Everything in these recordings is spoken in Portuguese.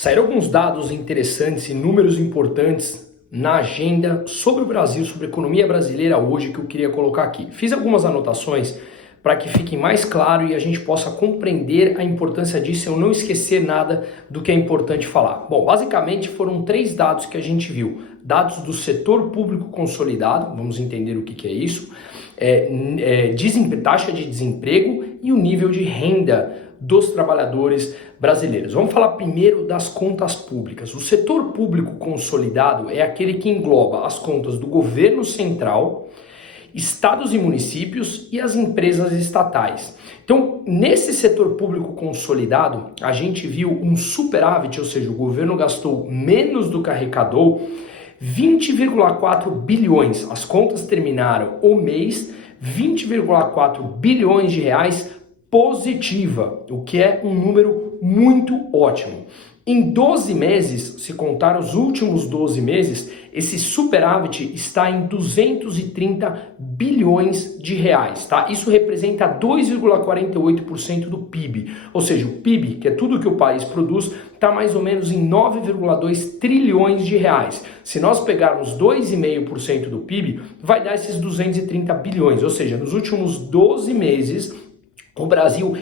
Saíram alguns dados interessantes e números importantes na agenda sobre o Brasil, sobre a economia brasileira hoje que eu queria colocar aqui. Fiz algumas anotações para que fique mais claro e a gente possa compreender a importância disso e eu não esquecer nada do que é importante falar. Bom, basicamente foram 3 dados que a gente viu. Dados do setor público consolidado, vamos entender o que é isso, taxa de desemprego e o nível de renda dos trabalhadores brasileiros. Vamos falar primeiro das contas públicas. O setor público consolidado é aquele que engloba as contas do governo central, estados e municípios e as empresas estatais. Então, nesse setor público consolidado, a gente viu um superávit, ou seja, o governo gastou menos do que arrecadou, 20,4 bilhões. As contas terminaram o mês 20,4 bilhões de reais positiva, o que é um número muito ótimo. Em 12 meses, se contar os últimos 12 meses, esse superávit está em 230 bilhões de reais, tá? Isso representa 2,48% do PIB, ou seja, o PIB, que é tudo que o país produz, está mais ou menos em 9,2 trilhões de reais. Se nós pegarmos 2,5% do PIB, vai dar esses 230 bilhões, ou seja, nos últimos 12 meses, o Brasil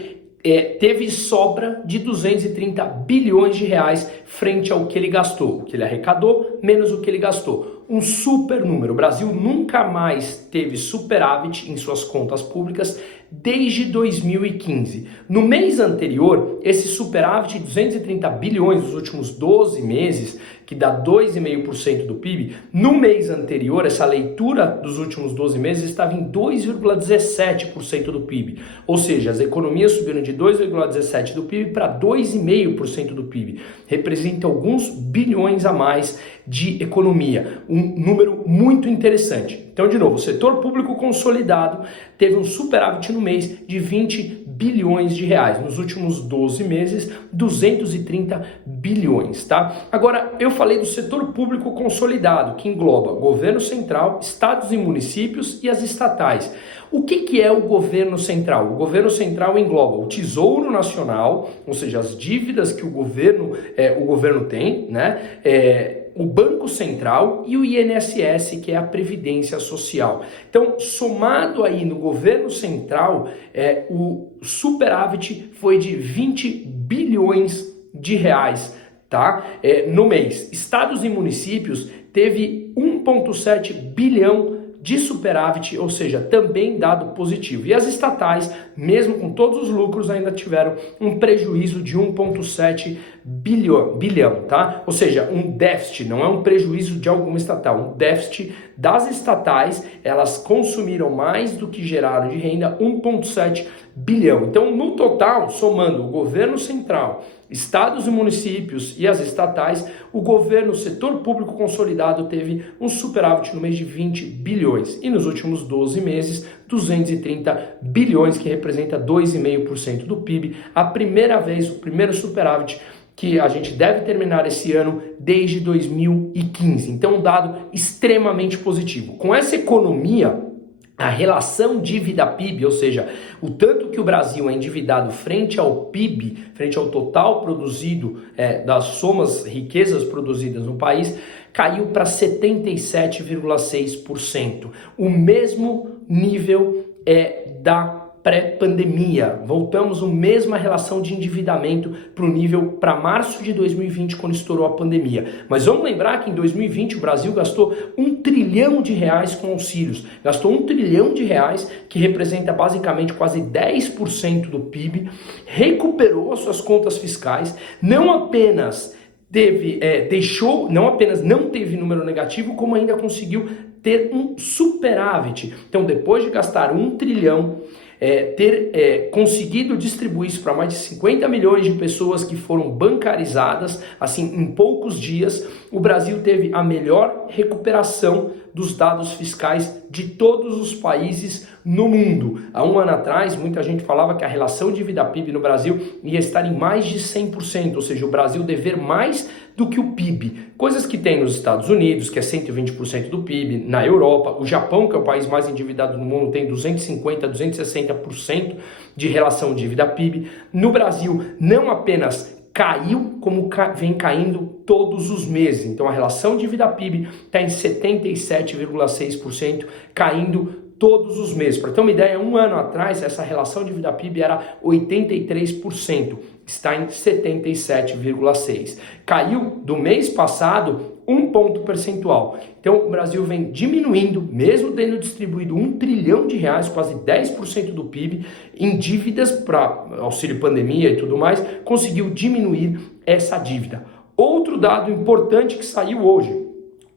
teve sobra de 230 bilhões de reais frente ao que ele gastou, o que ele arrecadou menos o que ele gastou. Um super número. O Brasil nunca mais teve superávit em suas contas públicas desde 2015. No mês anterior, esse superávit de 230 bilhões nos últimos 12 meses, que dá 2,5% do PIB, no mês anterior, essa leitura dos últimos 12 meses estava em 2,17% do PIB. Ou seja, as economias subiram de 2,17% do PIB para 2,5% do PIB. Representa alguns bilhões a mais de economia. Um número muito interessante. Então, de novo, o setor público consolidado teve um superávit no mês de 20 bilhões de reais. Nos últimos 12 meses, 230 bilhões, tá? Agora, eu falei do setor público consolidado, que engloba governo central, estados e municípios e as estatais. O que é o governo central? O governo central engloba o Tesouro Nacional, ou seja, as dívidas que o governo tem, né? O Banco Central e o INSS, que é a Previdência Social. Então, somado aí no governo central, o superávit foi de 20 bilhões de reais, tá? No mês. Estados e municípios teve 1,7 bilhão de superávit, ou seja, também dado positivo. E as estatais, mesmo com todos os lucros, ainda tiveram um prejuízo de 1,7 bilhão, tá? Ou seja, um déficit, não é um prejuízo de alguma estatal, um déficit das estatais, elas consumiram mais do que geraram de renda, 1,7 bilhão. Então, no total, somando o governo central, estados e municípios e as estatais, o setor público consolidado teve um superávit no mês de 20 bilhões e nos últimos 12 meses, 230 bilhões, que representa 2,5% do PIB, a primeira vez, o primeiro superávit que a gente deve terminar esse ano desde 2015. Então, um dado extremamente positivo. Com essa economia, a relação dívida-PIB, ou seja, o tanto que o Brasil é endividado frente ao PIB, frente ao total produzido, das somas, riquezas produzidas no país, caiu para 77,6%. O mesmo nível da pré-pandemia. Voltamos à mesma relação de endividamento para março de 2020, quando estourou a pandemia. Mas vamos lembrar que em 2020 o Brasil gastou 1 trilhão de reais com auxílios. Gastou 1 trilhão de reais, que representa basicamente quase 10% do PIB, recuperou as suas contas fiscais, não apenas não teve número negativo, como ainda conseguiu ter um superávit. Então, depois de gastar 1 trilhão, ter conseguido distribuir isso para mais de 50 milhões de pessoas que foram bancarizadas, assim, em poucos dias, o Brasil teve a melhor recuperação dos dados fiscais de todos os países no mundo. Há um ano atrás, muita gente falava que a relação dívida-PIB no Brasil ia estar em mais de 100%, ou seja, o Brasil dever mais do que o PIB. Coisas que tem nos Estados Unidos, que é 120% do PIB, na Europa, o Japão, que é o país mais endividado do mundo, tem 250%, 260% de relação dívida-PIB. No Brasil, não apenas caiu como vem caindo todos os meses. Então a relação dívida PIB está em 77,6%, caindo todos os meses. Para ter uma ideia, um ano atrás, essa relação dívida PIB era 83%, está em 77,6%. Caiu do mês passado 1 ponto percentual. Então o Brasil vem diminuindo, mesmo tendo distribuído R$1 trilhão, quase 10% do PIB, em dívidas para auxílio pandemia e tudo mais, conseguiu diminuir essa dívida. Outro dado importante que saiu hoje: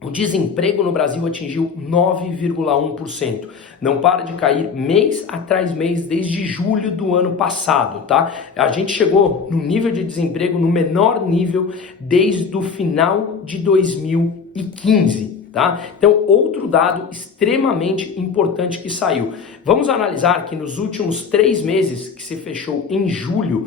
o desemprego no Brasil atingiu 9,1%. Não para de cair mês atrás mês desde julho do ano passado, tá? A gente chegou no nível de desemprego no menor nível desde o final de 2015. Tá? Então, outro dado extremamente importante que saiu. Vamos analisar que nos últimos 3 meses, que se fechou em julho,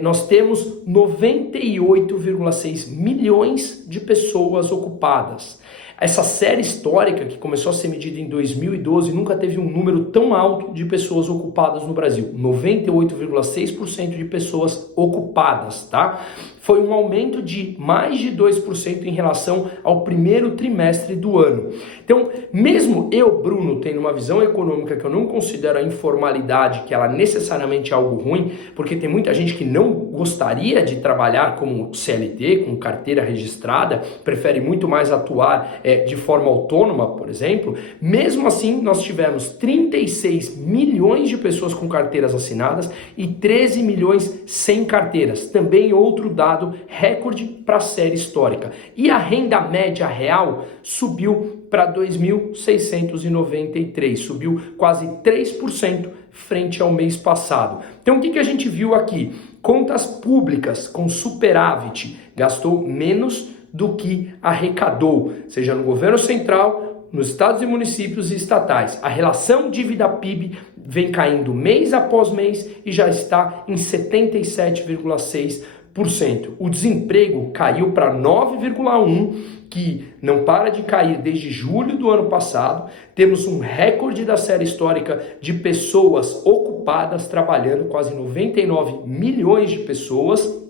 nós temos 98,6 milhões de pessoas ocupadas. Essa série histórica, que começou a ser medida em 2012, nunca teve um número tão alto de pessoas ocupadas no Brasil. 98,6% de pessoas ocupadas, tá? Foi um aumento de mais de 2% em relação ao primeiro trimestre do ano. Então, mesmo eu, Bruno, tendo uma visão econômica que eu não considero a informalidade, que ela necessariamente é algo ruim, porque tem muita gente que não gostaria de trabalhar como CLT, com carteira registrada, prefere muito mais atuar de forma autônoma, por exemplo. Mesmo assim, nós tivemos 36 milhões de pessoas com carteiras assinadas e 13 milhões sem carteiras. Também outro dado recorde para a série histórica. E a renda média real subiu para 2.693, subiu quase 3% frente ao mês passado. Então o que a gente viu aqui? Contas públicas com superávit, gastou menos do que arrecadou, seja no governo central, nos estados e municípios e estatais. A relação dívida PIB vem caindo mês após mês e já está em 77,6%. O desemprego caiu para 9,1%, que não para de cair desde julho do ano passado. Temos um recorde da série histórica de pessoas ocupadas trabalhando, quase 99 milhões de pessoas.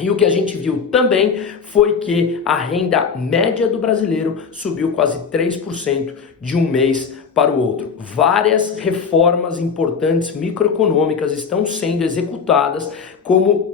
E o que a gente viu também foi que a renda média do brasileiro subiu quase 3% de um mês para o outro. Várias reformas importantes microeconômicas estão sendo executadas, como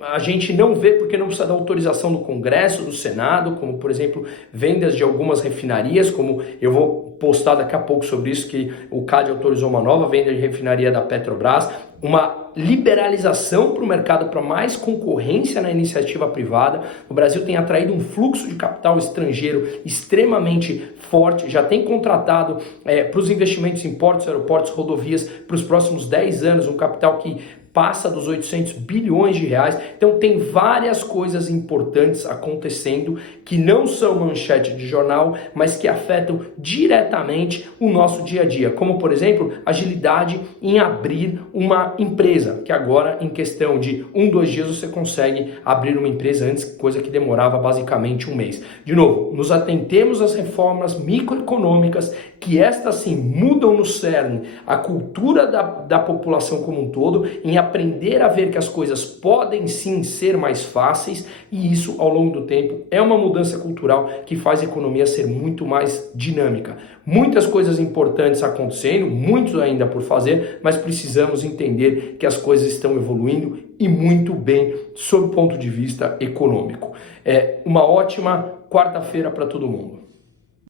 a gente não vê porque não precisa da autorização do Congresso, do Senado, como por exemplo vendas de algumas refinarias, como eu vou postar daqui a pouco sobre isso, que o CAD autorizou uma nova venda de refinaria da Petrobras, uma liberalização para o mercado, para mais concorrência na iniciativa privada. O Brasil tem atraído um fluxo de capital estrangeiro extremamente forte, já tem contratado para os investimentos em portos, aeroportos, rodovias, para os próximos 10 anos, um capital que passa dos 800 bilhões de reais. Então tem várias coisas importantes acontecendo que não são manchete de jornal, mas que afetam diretamente o nosso dia a dia, como por exemplo, agilidade em abrir uma empresa, que agora em questão de 2 dias você consegue abrir uma empresa, antes coisa que demorava basicamente um mês. De novo, nos atentemos às reformas microeconômicas, que estas sim mudam no cerne a cultura da população como um todo, em aprender a ver que as coisas podem sim ser mais fáceis, e isso ao longo do tempo é uma mudança cultural que faz a economia ser muito mais dinâmica. Muitas coisas importantes acontecendo, muitos ainda por fazer, mas precisamos entender que as coisas estão evoluindo e muito bem sob o ponto de vista econômico. Uma ótima quarta-feira para todo mundo.